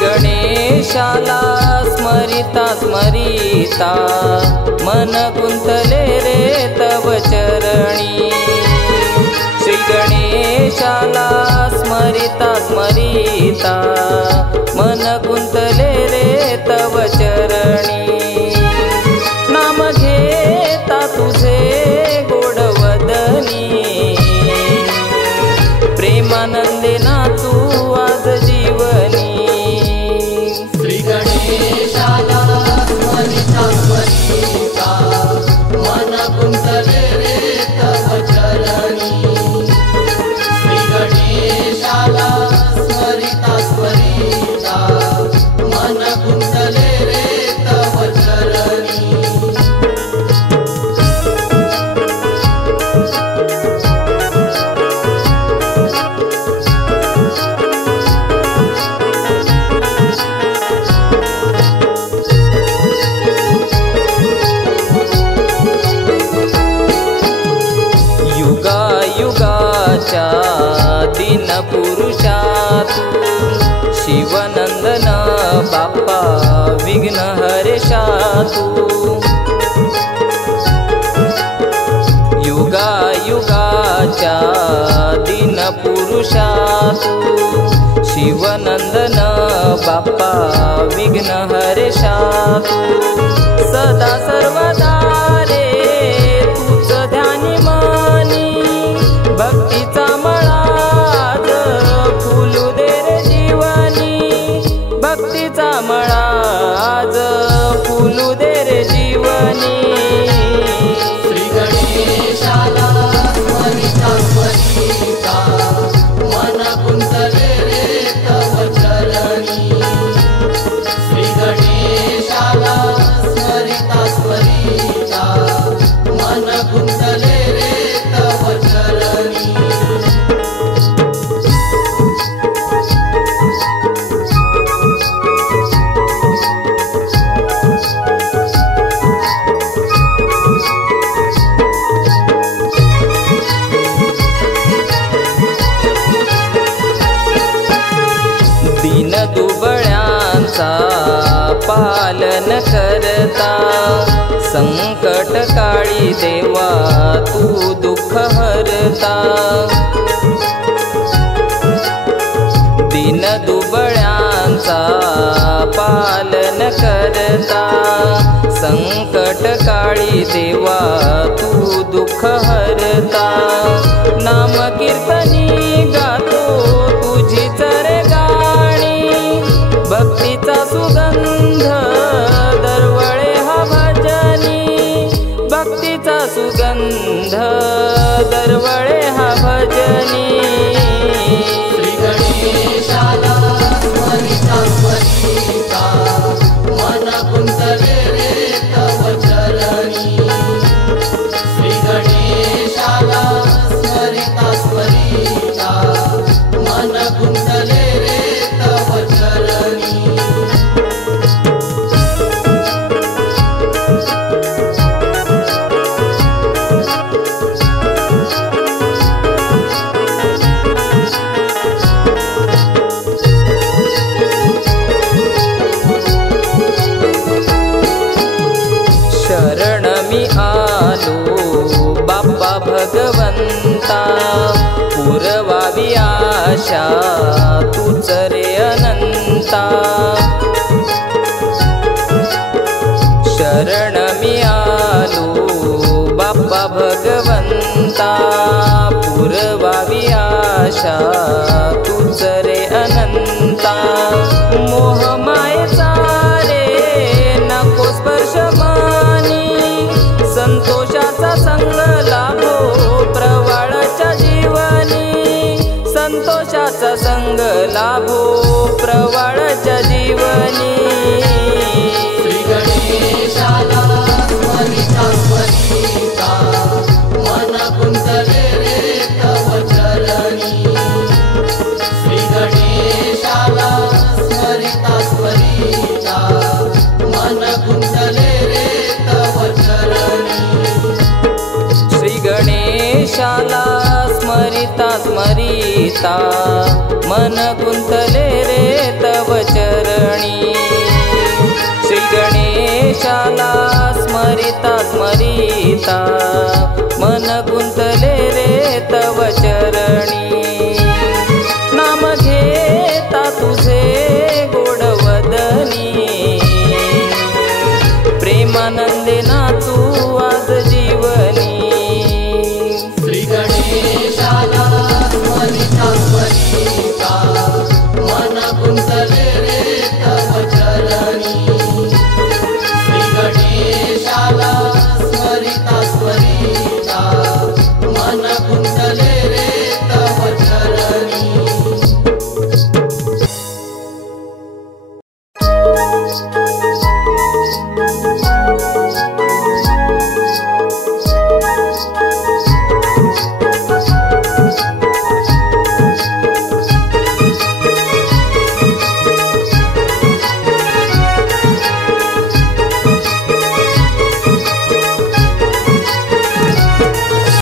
गणेशाला स्मरिता स्मरिता मन गुंतले रे तव चरणी। श्री गणेशाला स्मरिता स्मरिता मन गुंतले रे तव चरणी। नाम घेता तुझे गोड वदनी प्रेमानंदे ना तू आज जीवनी। गणेशाला स्मरिता स्मरिता मन गुंतले रे तव चरणी। श्री गणेशाला स्मरिता स्मरिता मन गुंतले रे तव चरणी। युगाच्या दिन पुरुषा तू शिवनंदन बाप्पा विघ्न हरेशा तू। युगा युगाच्या दिन पुरुषा तू शिवनंदन बाप्पा विघ्न हरेशा तू। सदा सर्वदा रे तुझ ध्यानी भक्तीचा मळाज फुलू दे रे जीवनी। भक्तीचा मळाज फुलू दे रे जीवनी। श्री गणेशाला स्मरिता स्मरिता मन गुंतले रे तव चरणी। श्री गणेशाला स्मरिता स्मरिता मन गुंतले रे तव चरणी। दीन दुबळ्यांचा पालन करता संकट काळी देवा तू दुःख हरता। दीन दुबळ्यांचा पालन करता संकट काळी देवा तू दुःख हरता। नाम कीर्तनी गातो तुझी चरे गाणी भक्तीचा सुगंध दरवळे हा भजनी। भक्तीचा सुगंध दरवळे हा भजनी। श्री गणेशाला स्मरिता स्मरिता मन गुंतले रे तव चरणी। श्री गणेशाला स्मरिता स्मरिता मन गुंतले रे तव चरणी। शरण मी आलो बाप्पा भगवंता पुरवावी आशा तूच रे अनंता। शरण मी आलो बाप्पा भगवंता पुरवावी आशा तूच रे अनंता। मोह मायेचा रे नको स्पर्श संतोषाचा संग लाभो प्रवाळाच्या जीवनी। संतोषाचा संग लाभो प्रवाळाच्या जीवनी। श्री गणेशाला स्मरिता स्मरिता मन गुंतले रे तव चरणी श्री गणेशाला स्मरिता स्मरिता मन गुंतले रे तव चरणी श्री गणेशाला स्मरिता स्मरिता मन गुंतले रे तव चरणी श्री गणेशाला स्मरिता स्मरिता